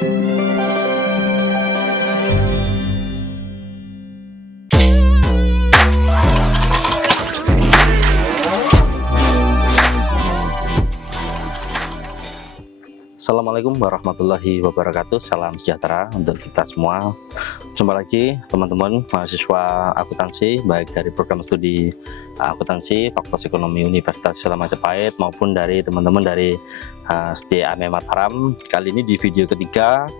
Assalamualaikum warahmatullahi wabarakatuh. Salam sejahtera untuk kita semua. Jumpa lagi teman-teman mahasiswa akuntansi, baik dari program studi akuntansi Fakultas Ekonomi Universitas Islam Majapahit maupun dari teman-teman dari SDAM Mataram. Kali ini di video ketiga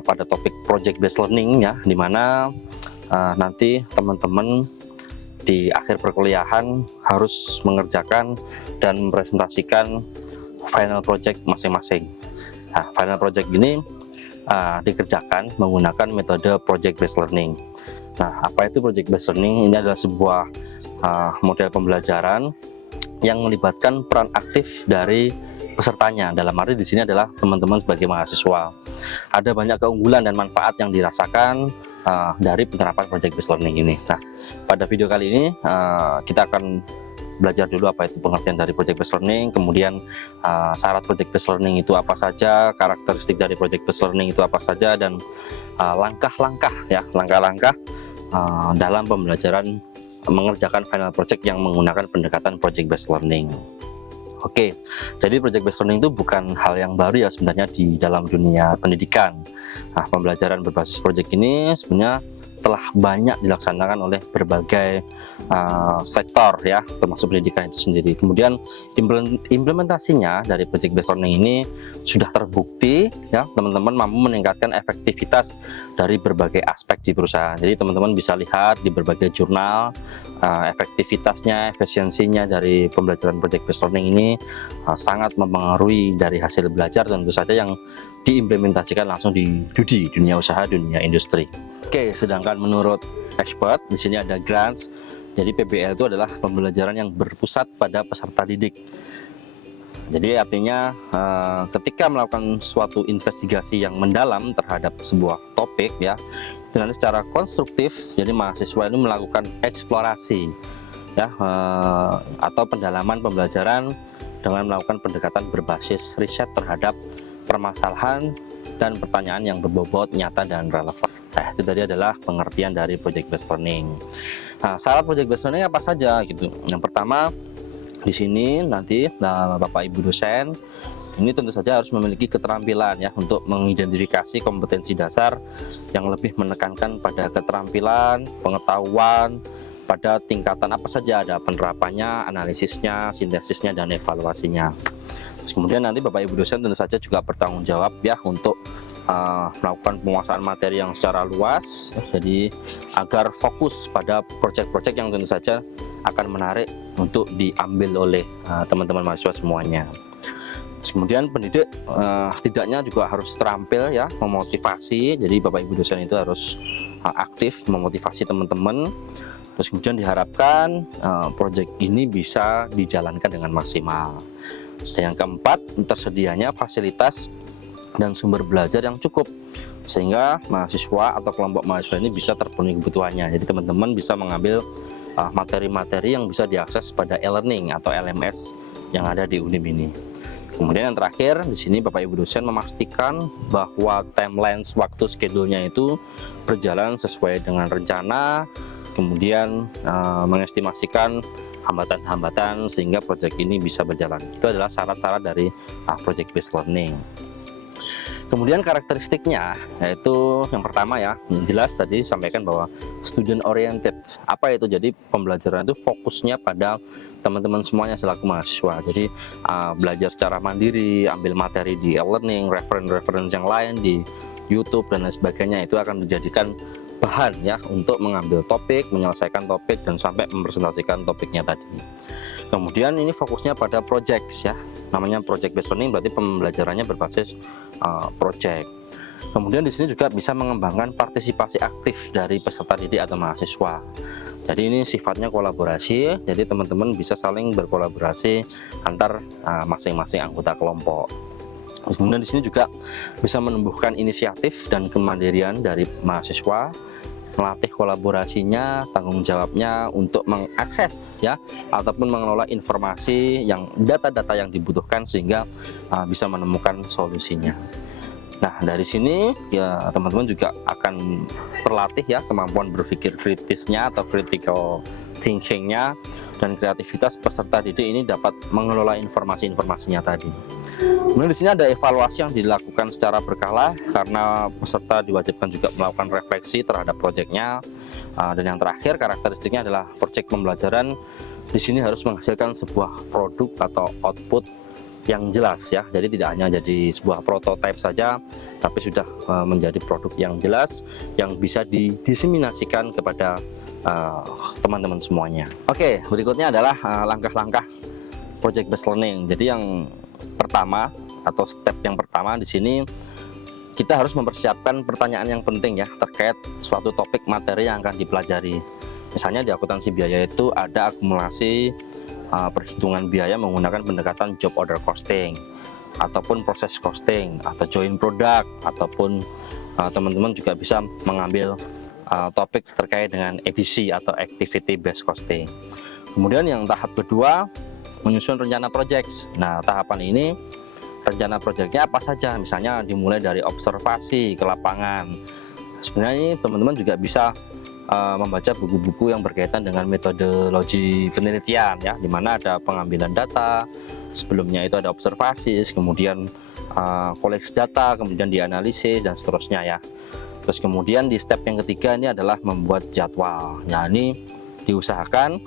pada topik project based learning ya, dimana nanti teman-teman di akhir perkuliahan harus mengerjakan dan mempresentasikan final project masing-masing. Nah, final project ini dikerjakan menggunakan metode project based learning. Nah, apa itu project based learning? Ini adalah sebuah model pembelajaran yang melibatkan peran aktif dari pesertanya. Dalam arti di sini adalah teman-teman sebagai mahasiswa. Ada banyak keunggulan dan manfaat yang dirasakan dari penerapan project based learning ini. Nah, pada video kali ini kita akan belajar dulu apa itu pengertian dari project based learning, kemudian syarat project based learning itu apa saja, karakteristik dari project based learning itu apa saja, dan langkah-langkah dalam pembelajaran mengerjakan final project yang menggunakan pendekatan project based learning. Oke, jadi project based learning itu bukan hal yang baru ya sebenarnya di dalam dunia pendidikan. Nah, pembelajaran berbasis project ini sebenarnya telah banyak dilaksanakan oleh berbagai sektor ya, termasuk pendidikan itu sendiri. Kemudian implementasinya dari project based learning ini sudah terbukti ya, teman-teman mampu meningkatkan efektivitas dari berbagai aspek di perusahaan. Jadi teman-teman bisa lihat di berbagai jurnal efektivitasnya, efisiensinya dari pembelajaran project based learning ini sangat mempengaruhi dari hasil belajar, tentu saja yang diimplementasikan langsung di dunia usaha, dunia industri. Oke, sedangkan menurut expert di sini ada grants. Jadi PBL itu adalah pembelajaran yang berpusat pada peserta didik. Jadi artinya ketika melakukan suatu investigasi yang mendalam terhadap sebuah topik ya, itu nanti secara konstruktif, jadi mahasiswa ini melakukan eksplorasi ya, atau pendalaman pembelajaran dengan melakukan pendekatan berbasis riset terhadap permasalahan dan pertanyaan yang berbobot, nyata, dan relevan. Nah, itu tadi adalah pengertian dari project based learning. Nah, syarat project based learning apa saja gitu. Yang pertama di sini nanti Bapak Ibu dosen ini tentu saja harus memiliki keterampilan ya untuk mengidentifikasi kompetensi dasar yang lebih menekankan pada keterampilan, pengetahuan pada tingkatan apa saja, ada penerapannya, analisisnya, sintesisnya, dan evaluasinya. Kemudian nanti Bapak Ibu dosen tentu saja juga bertanggung jawab ya untuk melakukan penguasaan materi yang secara luas ya, jadi agar fokus pada proyek-proyek yang tentu saja akan menarik untuk diambil oleh teman-teman mahasiswa semuanya. Kemudian pendidik setidaknya juga harus terampil ya memotivasi, jadi Bapak Ibu dosen itu harus aktif memotivasi teman-teman. Terus kemudian diharapkan proyek ini bisa dijalankan dengan maksimal. Dan yang keempat, tersedianya fasilitas dan sumber belajar yang cukup sehingga mahasiswa atau kelompok mahasiswa ini bisa terpenuhi kebutuhannya. Jadi teman-teman bisa mengambil materi-materi yang bisa diakses pada e-learning atau LMS yang ada di UNIM ini. Kemudian yang terakhir di sini Bapak Ibu dosen memastikan bahwa timeline waktu schedule-nya itu berjalan sesuai dengan rencana, kemudian mengestimasikan hambatan-hambatan sehingga proyek ini bisa berjalan. Itu adalah syarat-syarat dari project based learning. Kemudian karakteristiknya yaitu yang pertama ya, jelas tadi disampaikan bahwa student oriented. Apa itu? Jadi pembelajaran itu fokusnya pada teman-teman semuanya selaku mahasiswa. Jadi belajar secara mandiri, ambil materi di e-learning, reference yang lain di YouTube dan lain sebagainya, itu akan menjadikan bahan ya untuk mengambil topik, menyelesaikan topik, dan sampai mempresentasikan topiknya tadi. Kemudian ini fokusnya pada projects ya, namanya project based learning, berarti pembelajarannya berbasis project. Kemudian di sini juga bisa mengembangkan partisipasi aktif dari peserta didik atau mahasiswa. Jadi ini sifatnya kolaborasi, jadi teman-teman bisa saling berkolaborasi antar masing-masing anggota kelompok. Kemudian di sini juga bisa menumbuhkan inisiatif dan kemandirian dari mahasiswa, melatih kolaborasinya, tanggung jawabnya untuk mengakses ya ataupun mengelola informasi yang data-data yang dibutuhkan sehingga bisa menemukan solusinya. Nah, dari sini ya teman-teman juga akan berlatih ya kemampuan berpikir kritisnya atau critical thinkingnya, dan kreativitas peserta didik ini dapat mengelola informasi-informasinya tadi. Kemudian di sini ada evaluasi yang dilakukan secara berkala karena peserta diwajibkan juga melakukan refleksi terhadap proyeknya. Dan yang terakhir, karakteristiknya adalah proyek pembelajaran di sini harus menghasilkan sebuah produk atau output yang jelas ya. Jadi tidak hanya jadi sebuah prototipe saja, tapi sudah menjadi produk yang jelas yang bisa didiseminasikan kepada teman-teman semuanya. Oke, berikutnya adalah langkah-langkah project based learning. Jadi yang pertama atau step yang pertama di sini kita harus mempersiapkan pertanyaan yang penting ya terkait suatu topik materi yang akan dipelajari. Misalnya di akuntansi biaya itu ada akumulasi perhitungan biaya menggunakan pendekatan job order costing, ataupun proses costing, atau join product, ataupun teman-teman juga bisa mengambil topik terkait dengan ABC atau activity based costing. Kemudian yang tahap kedua, menyusun rencana project. Nah, tahapan ini rencana proyeknya apa saja, misalnya dimulai dari observasi ke lapangan. Sebenarnya ini teman-teman juga bisa membaca buku-buku yang berkaitan dengan metodologi penelitian ya, dimana ada pengambilan data, sebelumnya itu ada observasi, kemudian koleksi data, kemudian dianalisis dan seterusnya ya. Terus kemudian di step yang ketiga ini adalah membuat jadwal. Nah, ini diusahakan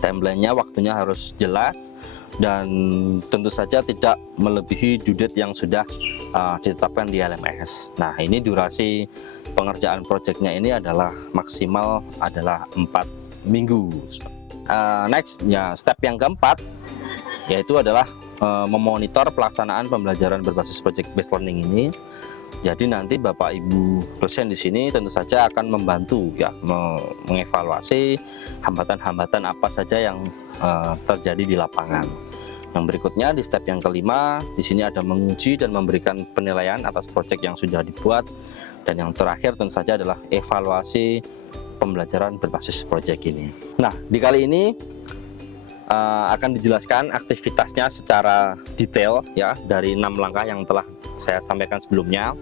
timelinenya, waktunya harus jelas dan tentu saja tidak melebihi due date yang sudah ditetapkan di LMS. Nah, ini durasi pengerjaan proyeknya ini adalah maksimal adalah 4 minggu. Next ya, step yang keempat yaitu adalah memonitor pelaksanaan pembelajaran berbasis project based learning ini. Jadi nanti Bapak Ibu dosen di sini tentu saja akan membantu ya mengevaluasi hambatan-hambatan apa saja yang terjadi di lapangan. Yang berikutnya di step yang kelima, di sini ada menguji dan memberikan penilaian atas proyek yang sudah dibuat, dan yang terakhir tentu saja adalah evaluasi pembelajaran berbasis proyek ini. Nah, di kali ini akan dijelaskan aktivitasnya secara detail ya dari 6 langkah yang telah saya sampaikan sebelumnya.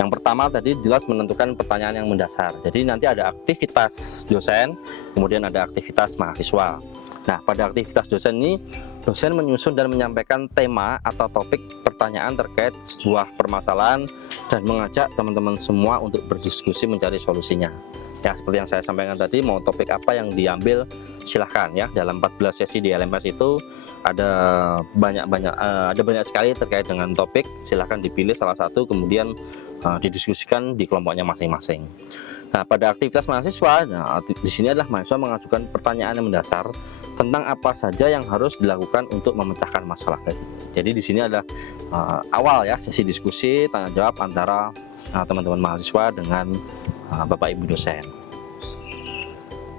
Yang pertama tadi jelas menentukan pertanyaan yang mendasar. Jadi nanti ada aktivitas dosen, kemudian ada aktivitas mahasiswa. Nah, pada aktivitas dosen ini, dosen menyusun dan menyampaikan tema atau topik pertanyaan terkait sebuah permasalahan dan mengajak teman-teman semua untuk berdiskusi mencari solusinya. Ya, seperti yang saya sampaikan tadi, mau topik apa yang diambil silahkan ya. Dalam 14 sesi di LMS itu ada banyak sekali terkait dengan topik. Silahkan dipilih salah satu, kemudian didiskusikan di kelompoknya masing-masing. Nah, pada aktivitas mahasiswa, di sini adalah mahasiswa mengajukan pertanyaan yang mendasar tentang apa saja yang harus dilakukan untuk memecahkan masalah tadi. Jadi di sini adalah awal ya, sesi diskusi tanya jawab antara teman-teman mahasiswa dengan Bapak Ibu dosen.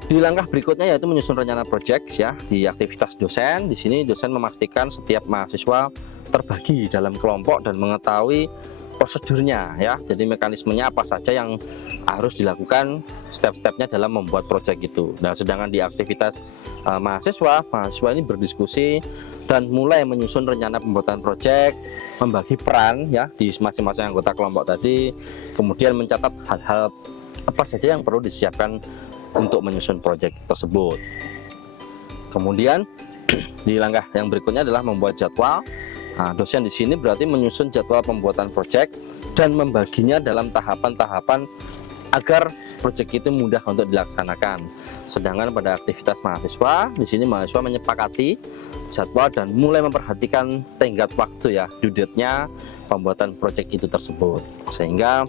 Di langkah berikutnya yaitu menyusun rencana project ya di aktivitas dosen. Di sini dosen memastikan setiap mahasiswa terbagi dalam kelompok dan mengetahui prosedurnya ya. Jadi mekanismenya apa saja yang harus dilakukan, step-stepnya dalam membuat project itu. Nah, sedangkan di aktivitas mahasiswa ini berdiskusi dan mulai menyusun rencana pembuatan project, membagi peran ya di masing-masing anggota kelompok tadi, kemudian mencatat hal-hal apa saja yang perlu disiapkan untuk menyusun project tersebut. Kemudian di langkah yang berikutnya adalah membuat jadwal. Nah, dosen di sini berarti menyusun jadwal pembuatan project dan membaginya dalam tahapan-tahapan agar proyek itu mudah untuk dilaksanakan. Sedangkan pada aktivitas mahasiswa, di sini mahasiswa menyepakati jadwal dan mulai memperhatikan tenggat waktu ya, due date-nya pembuatan proyek itu tersebut. Sehingga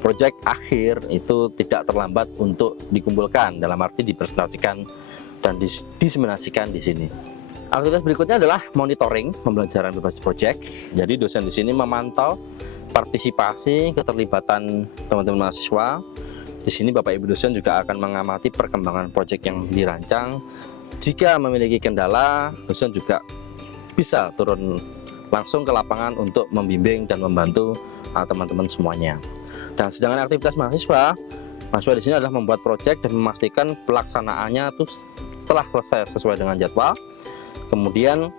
proyek akhir itu tidak terlambat untuk dikumpulkan, dalam arti dipresentasikan dan diseminasikan di sini. Aktivitas berikutnya adalah monitoring pembelajaran berbasis proyek. Jadi dosen di sini memantau partisipasi keterlibatan teman-teman mahasiswa. Di sini Bapak Ibu dosen juga akan mengamati perkembangan proyek yang dirancang. Jika memiliki kendala, dosen juga bisa turun langsung ke lapangan untuk membimbing dan membantu teman-teman semuanya. Dan sedangkan aktivitas mahasiswa di sini adalah membuat proyek dan memastikan pelaksanaannya itu telah selesai sesuai dengan jadwal. Kemudian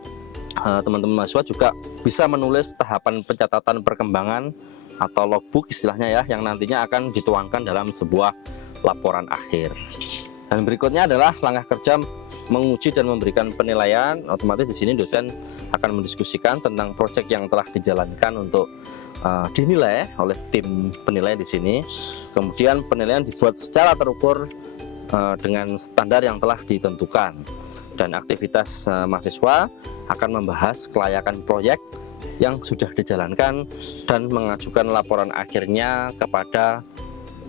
teman-teman mahasiswa juga bisa menulis tahapan pencatatan perkembangan atau logbook istilahnya ya, yang nantinya akan dituangkan dalam sebuah laporan akhir. Dan berikutnya adalah langkah kerja menguji dan memberikan penilaian. Otomatis di sini dosen akan mendiskusikan tentang proyek yang telah dijalankan untuk dinilai oleh tim penilai di sini. Kemudian penilaian dibuat secara terukur dengan standar yang telah ditentukan. Dan aktivitas mahasiswa akan membahas kelayakan proyek yang sudah dijalankan dan mengajukan laporan akhirnya kepada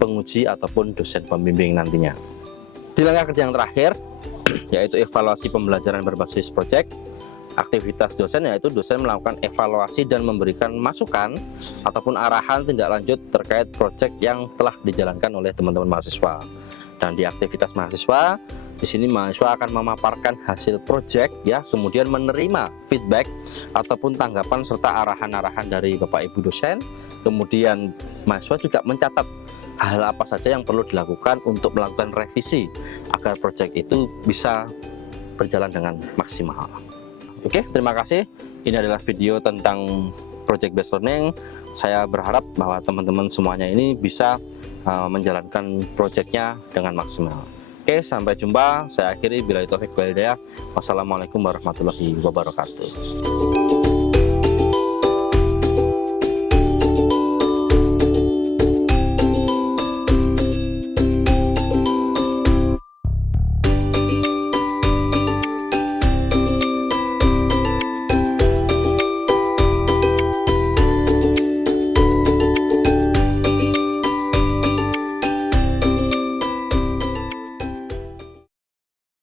penguji ataupun dosen pembimbing nantinya. Di langkah kerja yang terakhir, yaitu evaluasi pembelajaran berbasis proyek, aktivitas dosen yaitu dosen melakukan evaluasi dan memberikan masukan ataupun arahan tindak lanjut terkait proyek yang telah dijalankan oleh teman-teman mahasiswa. Dan di aktivitas mahasiswa, di sini mahasiswa akan memaparkan hasil proyek ya, kemudian menerima feedback ataupun tanggapan serta arahan-arahan dari Bapak Ibu dosen. Kemudian mahasiswa juga mencatat hal apa saja yang perlu dilakukan untuk melakukan revisi agar proyek itu bisa berjalan dengan maksimal. Oke, terima kasih. Ini adalah video tentang project based learning. Saya berharap bahwa teman-teman semuanya ini bisa menjalankan proyeknya dengan maksimal. Oke, sampai jumpa. Saya akhiri. Billahi taufik wal hidayah. Wassalamualaikum warahmatullahi wabarakatuh.